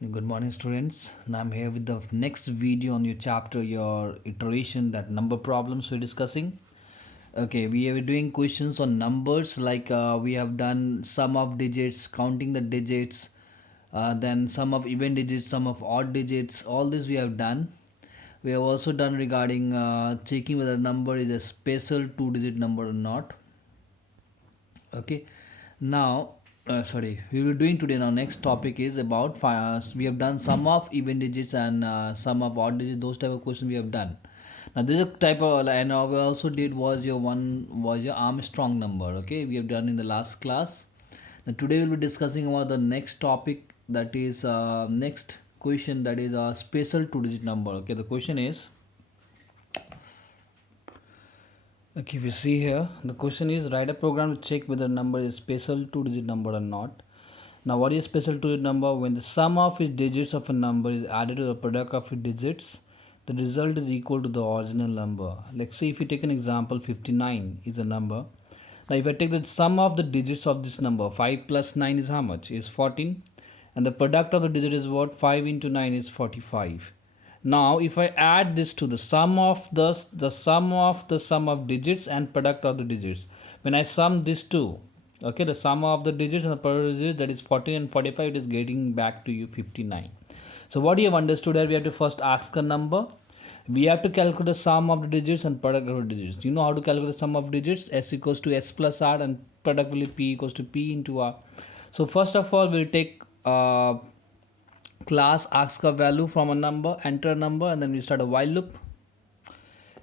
Good morning, students. Now I'm here with the next video on your chapter, your iteration, that number problems we're discussing. Okay, we are doing questions on numbers like we have done sum of digits, counting the digits, then sum of even digits, sum of odd digits. All this we have done. We have also done regarding checking whether a number is a special two-digit number or not. Okay, now we will doing today. Now next topic is about we have done sum of even digits and sum of odd digits. Those type of questions we have done. Now this is a type of, and we also did was your Armstrong number. Okay, we have done in the last class. Now today we'll be discussing about the next topic, that is next question, that is a special two digit number. Okay, the question is, okay, if you see here, the question is write a program to check whether a number is special two-digit number or not. Now, what is special two-digit number? When the sum of its digits of a number is added to the product of its digits, the result is equal to the original number. Let's say if you take an example, 59 is a number. Now, if I take the sum of the digits of this number, 5 plus 9 is how much? Is 14. And the product of the digit is what? 5 into 9 is 45. Now if I add this to the sum of the sum of digits and product of the digits, when I sum these two, okay, the sum of the digits and the product of the digits, that is 40 and 45, it is getting back to you 59. So what you have understood here, we have to first ask a number, we have to calculate the sum of the digits and product of the digits. You know how to calculate the sum of digits? S equals to S plus R, and product will be P equals to P into R. So first of all, we'll take class ask a value from a number, enter a number, and then we start a while loop.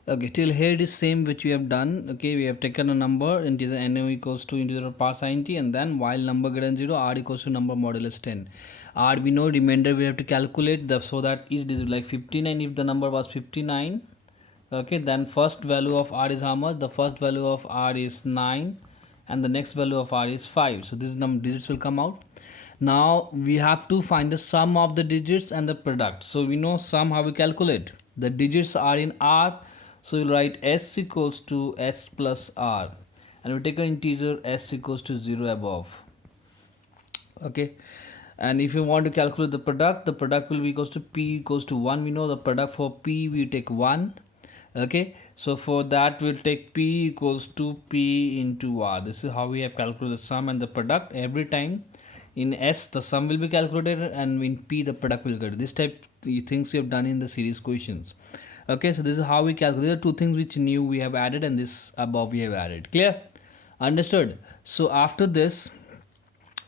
Okay, till here it is same which we have done. Okay, we have taken a number, integer n equals to integer pass int, and then while number greater than 0, r equals to number modulus 10. R we know, remainder we have to calculate the, so that is like 59. If the number was 59, okay, then first value of r is how much? The first value of r is 9, and the next value of r is 5. So these number digits will come out. Now we have to find the sum of the digits and the product. So we know sum, how we calculate. The digits are in r, so we'll write s equals to s plus r, and we take an integer s equals to 0 above. Okay, and if you want to calculate the product will be equals to p equals to 1. We know the product for p, we take 1. Okay, so for that we'll take p equals to p into r. This is how we have calculated the sum and the product. Every time in S the sum will be calculated, and in P the product will get. This type things we have done in the series questions. Okay, so this is how we calculate. The two things which new we have added, and this above we have added. Clear? Understood? So after this,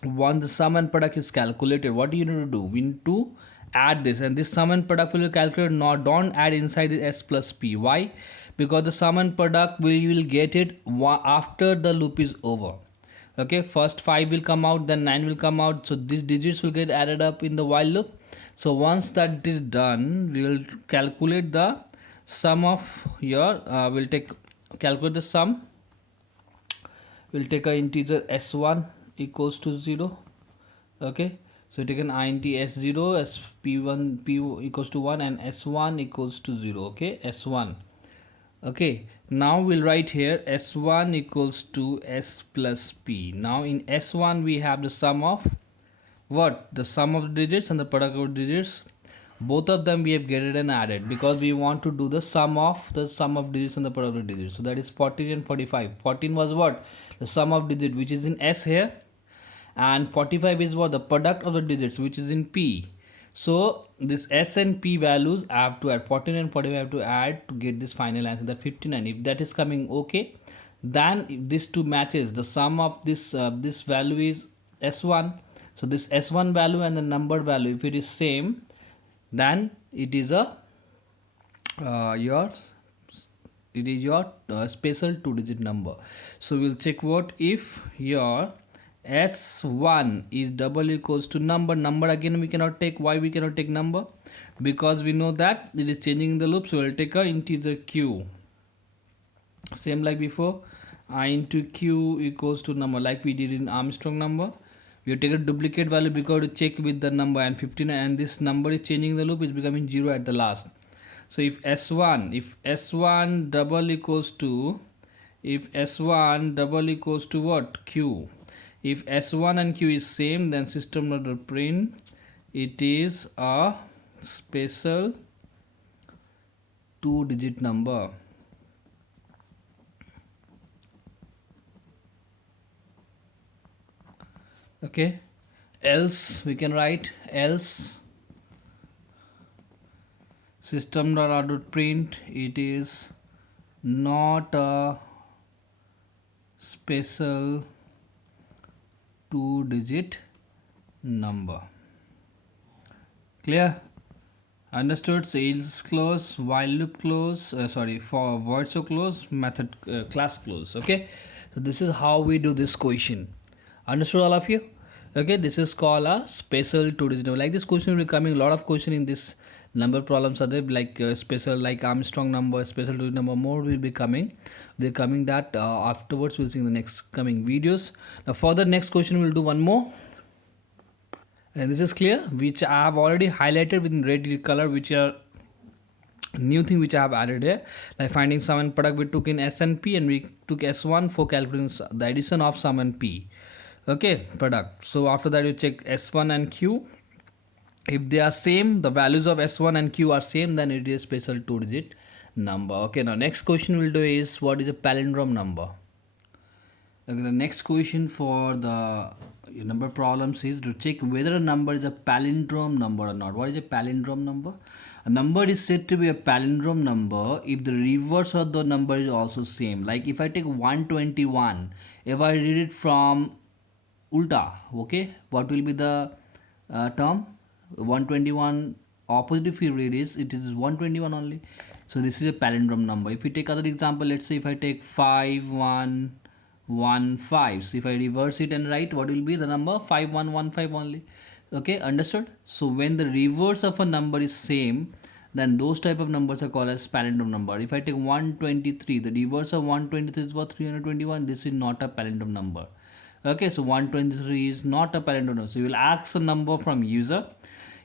once the sum and product is calculated, what do you need to do? We need to add this, and this sum and product will be calculated. Not, don't add inside the S plus P. Why? Because the sum and product we will get it after the loop is over. Okay, first 5 will come out, then 9 will come out, so these digits will get added up in the while loop. So once that is done, we will calculate the sum of your calculate the sum. We'll take an integer s1 equals to 0. Okay, so take an int s0 as p1 p equals to 1, and s1 equals to 0. Okay, s1. Okay, now we'll write here s1 equals to s plus p. Now in s1 we have the sum of what? The sum of the digits and the product of digits. Both of them we have get it and added, because we want to do the sum of digits and the product of digits. So that is 14 and 45. 14 was what? The sum of digit, which is in s here, and 45 is what? The product of the digits, which is in p. So this s and p values I have to add. 14 and 45 I have to add to get this final answer, that 59. If that is coming okay, then if this two matches, the sum of this this value is s1. So this s1 value and the number value, if it is same, then it is a your special two-digit number. So we'll check what if your s1 is double equals to number again we cannot take. Why we cannot take number? Because we know that it is changing in the loop. So we'll take a integer q, same like before, I into q equals to number, like we did in Armstrong number. You take a duplicate value because to check with the number, and 59, and this number is changing the loop, is becoming 0 at the last. So if s1 double equals to what? Q. If s1 and q is same, then system will print it is a special 2-digit number. Okay, else we can write else system.out.print it is not a special 2-digit number. Clear? Understood? So else close, while loop close, for void so close, method class close. Okay, so this is how we do this question. Understood, all of you? Okay, this is called a special 2-digit number. Like this question will be coming, a lot of question in this number problems are there, like special, like Armstrong number, special 2-digit number, more will be coming. We're coming that afterwards. We'll see in the next coming videos. Now for the next question, we'll do one more. And this is clear, which I have already highlighted with red color, which are new thing which I have added here, like finding sum and product we took in S and P, and we took S1 for calculating the addition of sum and P. Okay, product. So after that you check S1 and Q. If they are same, the values of S1 and Q are same, then it is special 2-digit number. Okay, now next question we'll do is what is a palindrome number. Okay, the next question for the number problems is to check whether a number is a palindrome number or not. What is a palindrome number? A number is said to be a palindrome number if the reverse of the number is also same. Like if I take 121, if I read it from ulta, okay, what will be the term? 121 opposite if you read is, it is 121 only. So this is a palindrome number. If we take other example, let's say if I take 5115, so if I reverse it and write, what will be the number? 5115 only. Okay, understood? So when the reverse of a number is same, then those type of numbers are called as palindrome number. If I take 123, the reverse of 123 is what? 321. This is not a palindrome number. Okay, so 123 is not a palindrome number. So you will ask a number from user.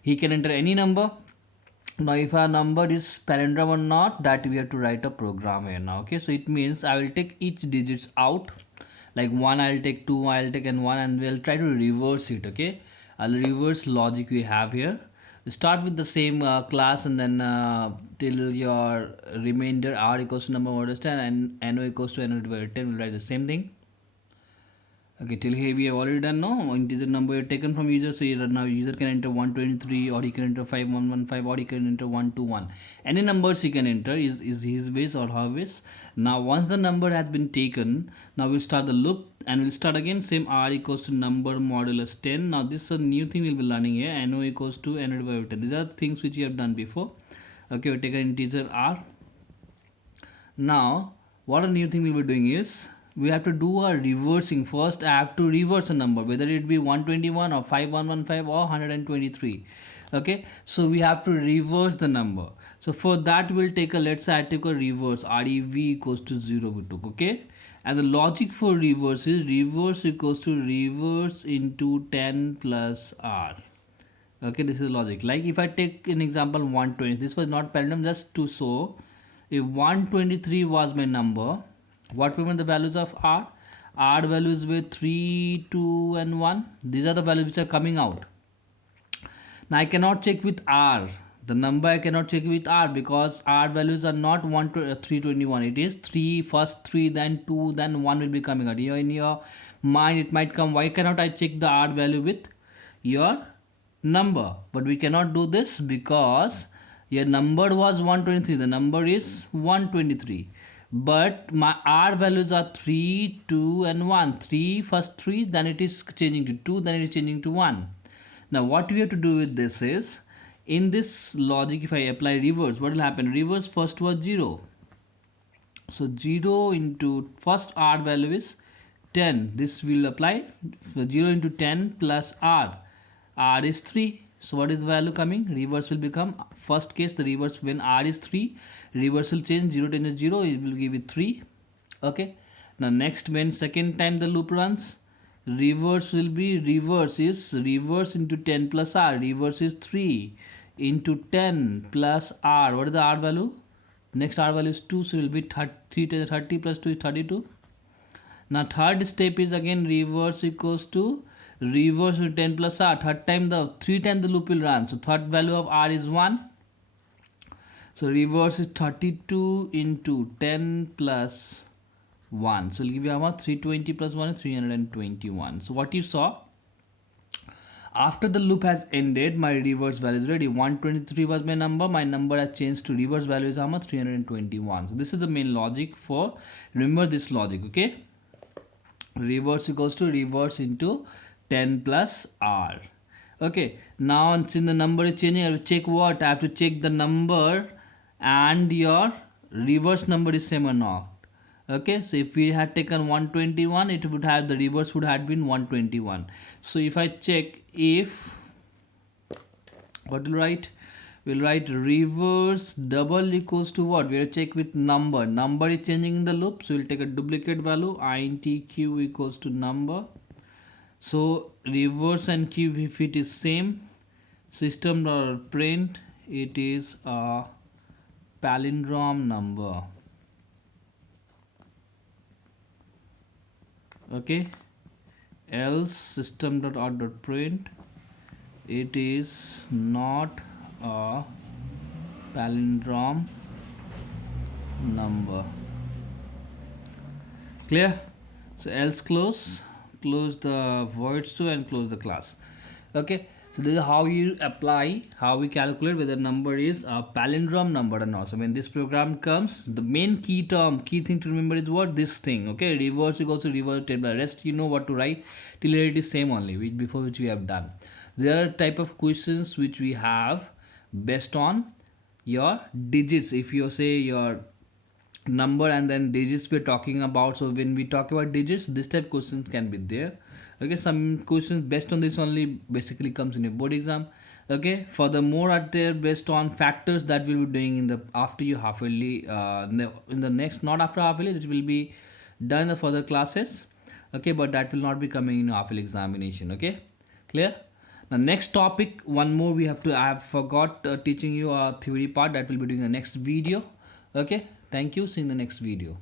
He can enter any number. Now if our number is palindrome or not, that we have to write a program here now. Okay, so it means I will take each digits out, like 1 I'll take, 2 I'll take, and 1, and we'll try to reverse it. Okay, I'll reverse logic we have here. Start with the same class, and then till your remainder r equals to number modulus 10 and no equals to n divided 10, we'll write the same thing. Okay, till here we have already done. No, integer number taken from user. So now user can enter 123, or he can enter 5115, or he can enter 121. Any numbers he can enter is his ways or her ways. Now once the number has been taken, now we'll start the loop, and we'll start again same r equals to number modulus 10. Now this is a new thing we'll be learning here. No equals to n divided by 10. These are the things which we have done before. Okay, we take an integer r. Now what a new thing we'll be doing is, we have to do a reversing. First I have to reverse a number, whether it be 121 or 5115 or 123. Okay, so we have to reverse the number. So for that we'll take a, let's say I take a reverse, rev equals to 0 we took. Okay, and the logic for reverse is reverse equals to reverse into 10 plus r. Okay, this is logic. Like if I take an example 120, this was not palindrome, just to show. If 123 was my number, what were the values of r? R values were 3, 2 and 1. These are the values which are coming out. Now I cannot check with r. The number I cannot check with r, because r values are not 321. It is 3, first 3, then 2, then 1 will be coming out. In your mind it might come, why cannot I check the r value with your number? But we cannot do this because your number was 123. The number is 123. But my r values are 3, 2 and 1. 3, first 3, then it is changing to 2, then it is changing to 1. Now what we have to do with this is, in this logic if I apply reverse, what will happen? Reverse first was 0. So 0 into first r value is 10. This will apply. So 0 into 10 plus r. R is 3. So what is the value coming? Reverse will become, first case the reverse when r is 3, reverse will change, 0 to 10 is 0, it will give it 3. Okay, now next when second time the loop runs, reverse will be, reverse is reverse into 10 plus r, reverse is 3 into 10 plus r. What is the r value? Next r value is 2, so it will be 30 plus 2 is 32. Now third step is again reverse equals to reverse with 10 plus r, third time the 3 times the loop will run, so third value of r is 1. So reverse is 32 into 10 plus 1, so we'll give you how much? 320 plus 1 is 321. So what you saw, after the loop has ended, my reverse value is ready. 123 was my number has changed to reverse value is how much? 321. So this is the main logic for, remember this logic, okay? Reverse equals to reverse into 10 plus r. Okay, now since the number is changing, I have to check what? I have to check the number and your reverse number is same or not. Okay, so if we had taken 121, it would have, the reverse would have been 121. So if I check, if, what will write? We'll write reverse double equals to what? We'll check with number. Number is changing in the loop, so we'll take a duplicate value. int q equals to number. So reverse and q, if it is same, system or print, it is a palindrome number. Okay, else system.out.print, it is not a palindrome number. Clear? So else close the void to and close the class. Okay, so this is how you apply, how we calculate whether number is a palindrome number or not. So when this program comes, the main key thing to remember is what? This thing. Okay, reverse equals to reverse table. Rest you know what to write till it is same only, before which we have done. There are type of questions which we have based on your digits. If you say your number and then digits we're talking about, so when we talk about digits, this type of questions can be there. Okay, some questions based on this only basically comes in a board exam. Okay, for the more are there based on factors that we'll be doing in the after your half yearly, in the next, not after half yearly, it will be done in the further classes. Okay, but that will not be coming in half yearly examination. Okay, clear? Now next topic, one more we have to, I have forgot teaching you a theory part that will be doing the next video. Okay, thank you, see you in the next video.